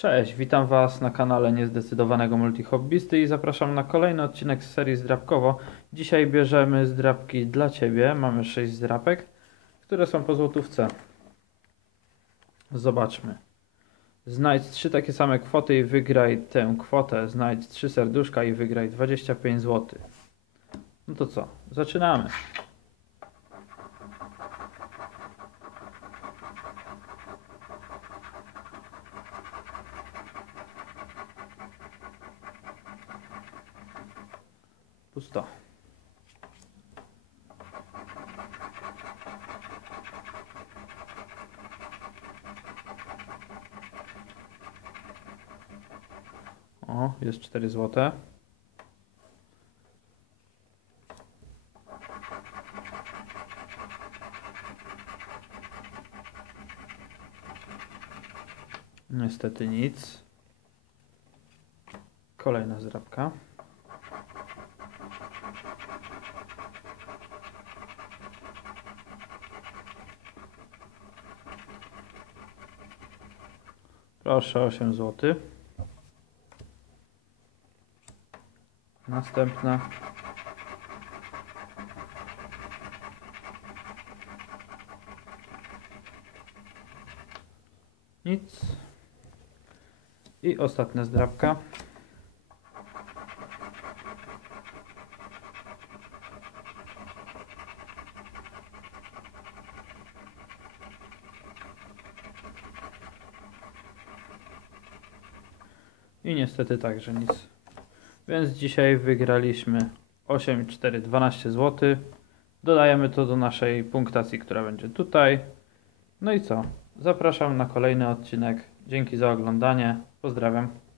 Cześć, witam Was na kanale Niezdecydowanego Multihobbysty i zapraszam na kolejny odcinek z serii Zdrabkowo. Dzisiaj bierzemy zdrabki dla Ciebie. Mamy 6 zdrapek, które są po złotówce. Zobaczmy. Znajdź trzy takie same kwoty i wygraj tę kwotę. Znajdź trzy serduszka i wygraj 25 zł. No to co? Zaczynamy. Pusto. O, jest 4 złote. Niestety nic. Kolejna zrabka. Proszę 8 zł. Następna. Nic. I ostatnia zdrabka. I niestety także nic. Więc dzisiaj wygraliśmy 8, 4, 12 zł. Dodajemy to do naszej punktacji, która będzie tutaj. No i co? Zapraszam na kolejny odcinek. Dzięki za oglądanie. Pozdrawiam.